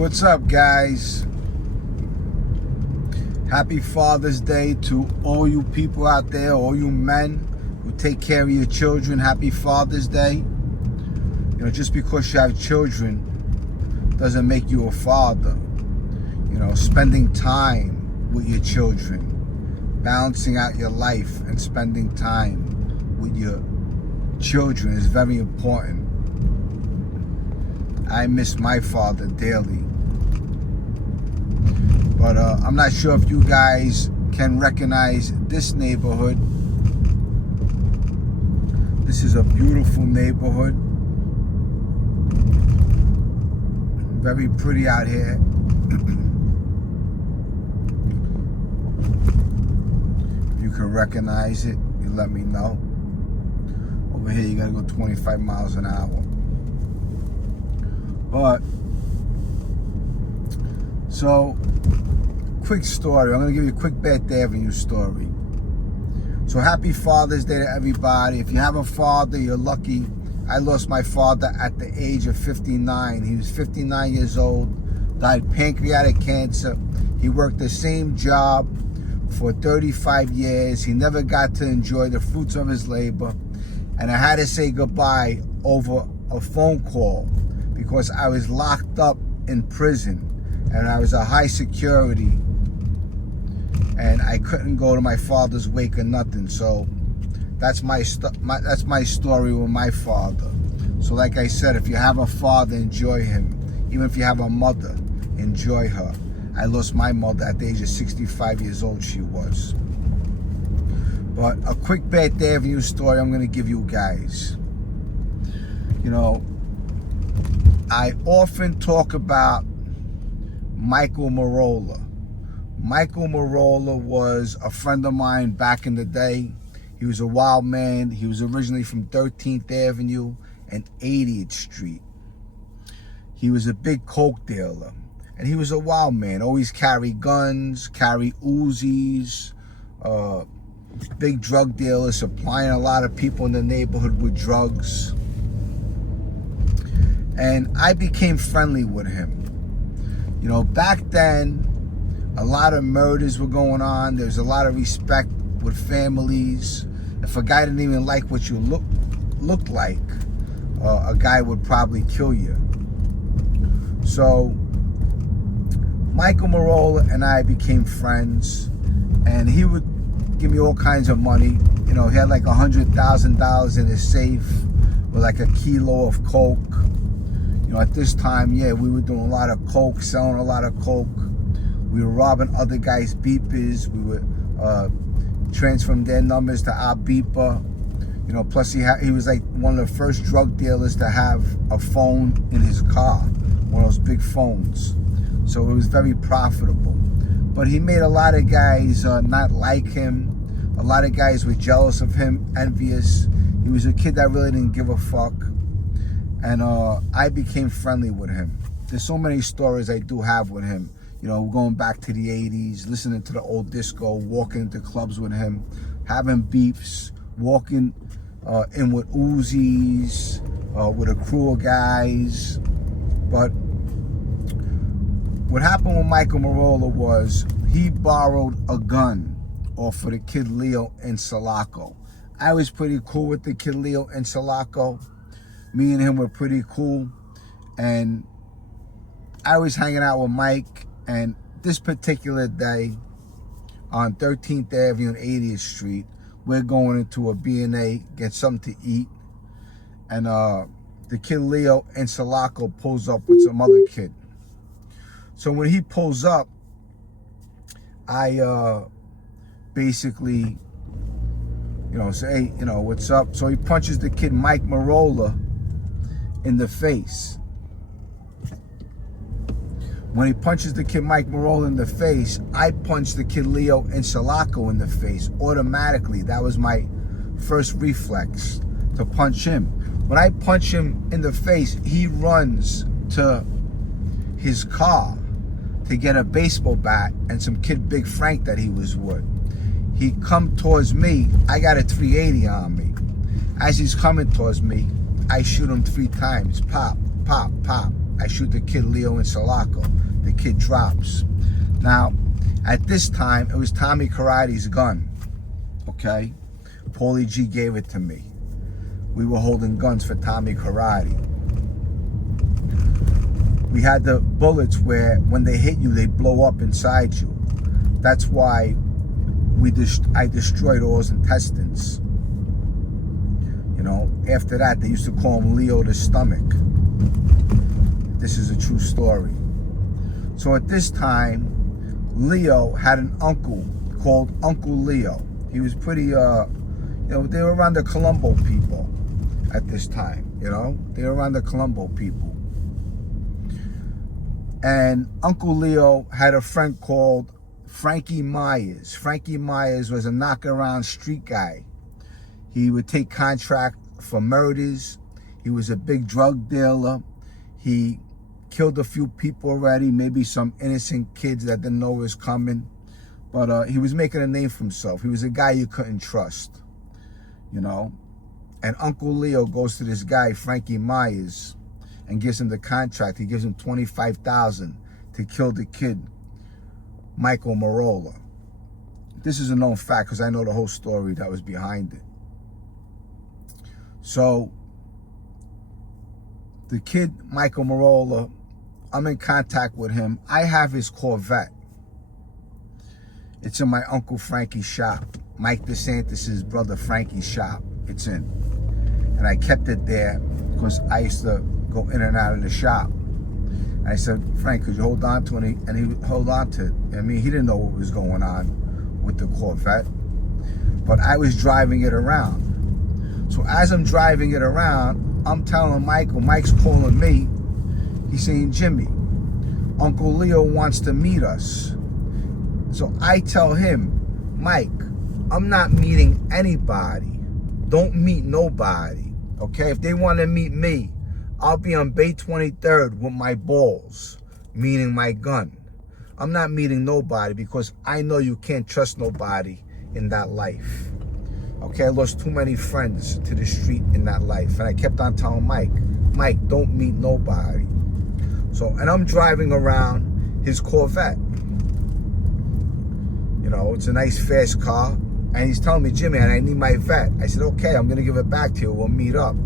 What's up, guys? Happy Father's Day to all you people out there, all you men who take care of your children. Happy Father's Day. You know, just because you have children doesn't make you a father. You know, spending time with your children, balancing out your life and spending time with your children is very important. I miss my father daily. But I'm not sure if you guys can recognize this neighborhood. This is a beautiful neighborhood. Very pretty out here. If you can recognize it, you let me know. Over here you gotta go 25 miles an hour. But, so, quick story. I'm going to give you a quick Beth Avenue story. So, happy Father's Day to everybody. If you have a father, you're lucky. I lost my father at the age of 59. He was 59 years old, died pancreatic cancer. He worked the same job for 35 years. He never got to enjoy the fruits of his labor. And I had to say goodbye over a phone call, because I was locked up in prison and I was a high security and I couldn't go to my father's wake or nothing. So that's my story with my father. So like I said, if you have a father, enjoy him. Even if you have a mother, enjoy her. I lost my mother at the age of 65 years old, she was. But a quick Beth Avenue story I'm gonna give you guys. You know, I often talk about Michael Morola. Michael Morola was a friend of mine back in the day. He was a wild man. He was originally from 13th Avenue and 80th Street. He was a big coke dealer. And he was a wild man. Always carry guns, carry Uzis, big drug dealer, supplying a lot of people in the neighborhood with drugs. And I became friendly with him. You know, back then, a lot of murders were going on. There was a lot of respect with families. If a guy didn't even like what you looked like, a guy would probably kill you. So, Michael Morola and I became friends, and he would give me all kinds of money. You know, he had like $100,000 in his safe with like a kilo of coke. You know, at this time, yeah, we were doing a lot of coke, selling a lot of coke. We were robbing other guys' beepers. We were transferring their numbers to our beeper. You know, plus he was like one of the first drug dealers to have a phone in his car, one of those big phones. So it was very profitable. But he made a lot of guys not like him. A lot of guys were jealous of him, envious. He was a kid that really didn't give a fuck. And I became friendly with him. There's so many stories I do have with him. You know, going back to the 80s, listening to the old disco, walking into clubs with him, having beefs, walking in with Uzis, with a crew of guys. But what happened with Michael Morola was he borrowed a gun off of the kid Leo in Sulaco. I was pretty cool with the kid Leo in Sulaco. Me and him were pretty cool, and I was hanging out with Mike. And this particular day on 13th Avenue and 80th Street, we're going into a B&A, get something to eat. And the kid Leo in Sulaco pulls up with some other kid. So when he pulls up, I basically, you know, say, hey, you know, what's up? So he punches the kid Mike Morola in the face. When he punches the kid Mike Morola in the face, I punch the kid Leo in Sulaco in the face automatically. That was my first reflex, to punch him. When I punch him in the face, he runs to his car to get a baseball bat and some kid Big Frank that he was with. He come towards me. I got a 380 on me. As he's coming towards me, I shoot him 3 times. Pop, pop, pop. I shoot the kid Leo in Sulaco. The kid drops. Now, at this time, it was Tommy Karate's gun, okay? Paulie G gave it to me. We were holding guns for Tommy Karate. We had the bullets where when they hit you, they blow up inside you. That's why I destroyed all his intestines. You know, after that, they used to call him Leo the Stomach. This is a true story. So at this time, Leo had an uncle called Uncle Leo. He was pretty, you know, they were around the Colombo people at this time, you know? They were around the Colombo people. And Uncle Leo had a friend called Frankie Myers. Frankie Myers was a knock-around street guy. He would take contract for murders. He was a big drug dealer. He killed a few people already, maybe some innocent kids that didn't know was coming. But he was making a name for himself. He was a guy you couldn't trust, you know? And Uncle Leo goes to this guy, Frankie Myers, and gives him the contract. He gives him $25,000 to kill the kid, Michael Morola. This is a known fact because I know the whole story that was behind it. So, the kid, Michael Morola, I'm in contact with him. I have his Corvette. It's in my Uncle Frankie's shop. Mike DeSantis' brother Frankie's shop. It's in. And I kept it there because I used to go in and out of the shop. And I said, Frank, could you hold on to it? And he would hold on to it. I mean, he didn't know what was going on with the Corvette. But I was driving it around. So as I'm driving it around, I'm telling Michael, Mike's calling me. He's saying, Jimmy, Uncle Leo wants to meet us. So I tell him, Mike, I'm not meeting anybody. Don't meet nobody, okay? If they want to meet me, I'll be on Bay 23rd with my balls, meaning my gun. I'm not meeting nobody because I know you can't trust nobody in that life. Okay, I lost too many friends to the street in that life. And I kept on telling Mike, don't meet nobody. So, and I'm driving around his Corvette. You know, it's a nice fast car. And he's telling me, Jimmy, I need my vet. I said, okay, I'm gonna give it back to you. We'll meet up.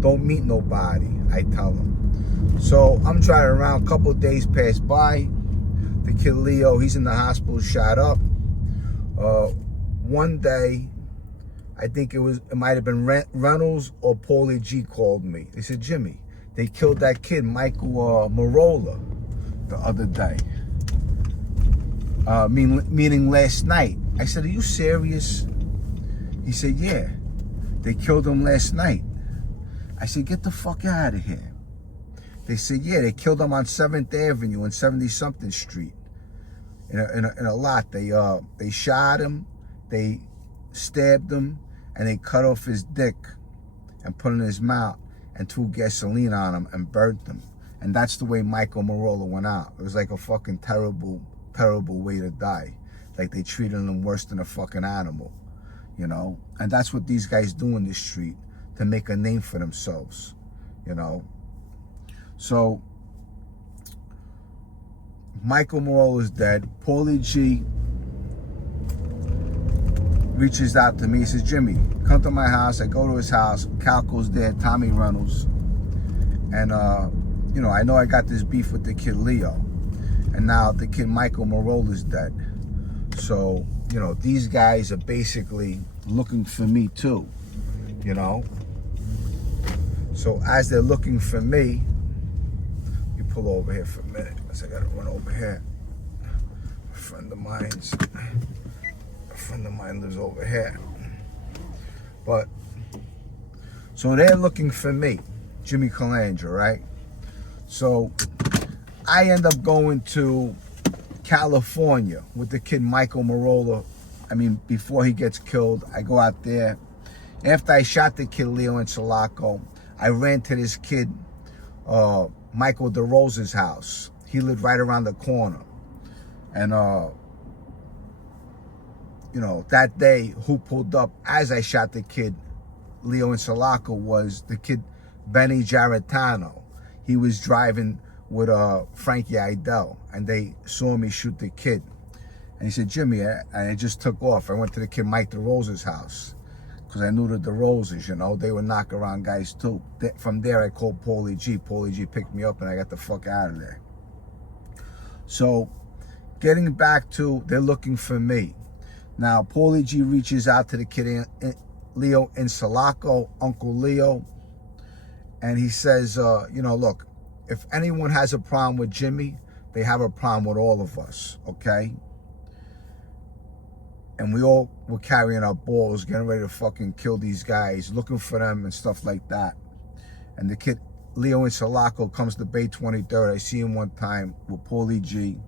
Don't meet nobody, I tell him. So I'm driving around, a couple of days pass by. The kid Leo, he's in the hospital, shot up. One day, I think it might have been Reynolds or Paulie G called me. They said, Jimmy, they killed that kid, Michael Morola, the other day. Meaning last night. I said, are you serious? He said, yeah, they killed him last night. I said, get the fuck out of here. They said, yeah, they killed him on 7th Avenue and 70-something Street. In a lot. They shot him, they stabbed him, and they cut off his dick and put it in his mouth and threw gasoline on him and burnt him. And that's the way Michael Morola went out. It was like a fucking terrible, terrible way to die. Like they treated him worse than a fucking animal, you know? And that's what these guys do in the street to make a name for themselves, you know? So, Michael Morola is dead. Paulie G reaches out to me. He says, Jimmy, come to my house. I go to his house. Calco's there, Tommy Reynolds. And, you know I got this beef with the kid Leo. And now the kid Michael Morola is dead. So, you know, these guys are basically looking for me too, you know? So as they're looking for me, you pull over here for a minute, because I gotta run over here. A friend of mine lives over here. But, so they're looking for me, Jimmy Calandra, right? So I end up going to California with the kid Michael Morola. I mean, before he gets killed, I go out there. After I shot the kid Leo in Sulaco, I ran to this kid, Michael DeRosa's house. He lived right around the corner. And, you know, that day, who pulled up as I shot the kid Leo in Sulaco was the kid Benny Giarratano. He was driving with Frankie Idell, and they saw me shoot the kid. And he said, Jimmy, and I just took off. I went to the kid Mike DeRosa's house because I knew the DeRosas, you know, they would knock around guys too. From there, I called Paulie G. Paulie G picked me up, and I got the fuck out of there. So, getting back to, they're looking for me. Now, Paulie G reaches out to the kid Leo Insalaco, Uncle Leo, and he says, you know, look, if anyone has a problem with Jimmy, they have a problem with all of us, okay? And we all were carrying our balls, getting ready to fucking kill these guys, looking for them and stuff like that. And the kid, Leo Insalaco, comes to Bay 23rd. I see him one time with Paulie G.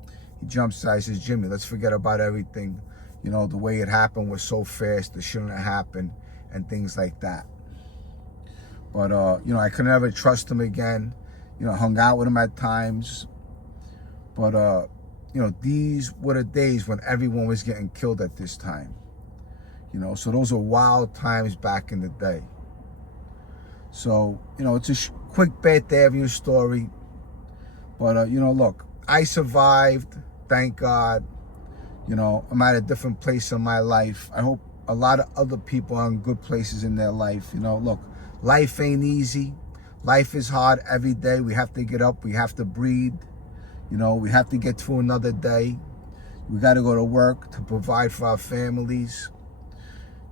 He jumps out, he says, Jimmy, let's forget about everything. You know, the way it happened was so fast, it shouldn't have happened, and things like that. But, you know, I could never trust him again. You know, hung out with him at times. But, you know, these were the days when everyone was getting killed at this time. You know, so those are wild times back in the day. So, you know, it's a quick Beth Avenue story. But, you know, look, I survived, thank God. You know, I'm at a different place in my life. I hope a lot of other people are in good places in their life. You know, look, life ain't easy. Life is hard every day. We have to get up. We have to breathe. You know, we have to get through another day. We got to go to work to provide for our families.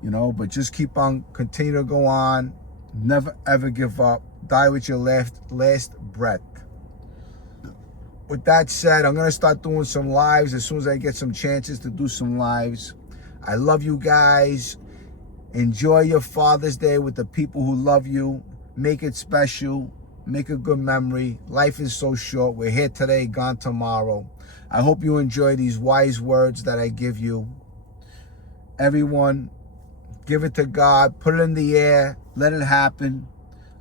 You know, but just keep on, continue to go on. Never, ever give up. Die with your last breath. With that said, I'm going to start doing some lives as soon as I get some chances to do some lives. I love you guys. Enjoy your Father's Day with the people who love you. Make it special. Make a good memory. Life is so short. We're here today, gone tomorrow. I hope you enjoy these wise words that I give you. Everyone, give it to God. Put it in the air. Let it happen.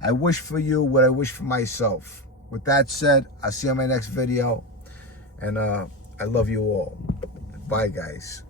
I wish for you what I wish for myself. With that said, I'll see you on my next video. And I love you all. Bye, guys.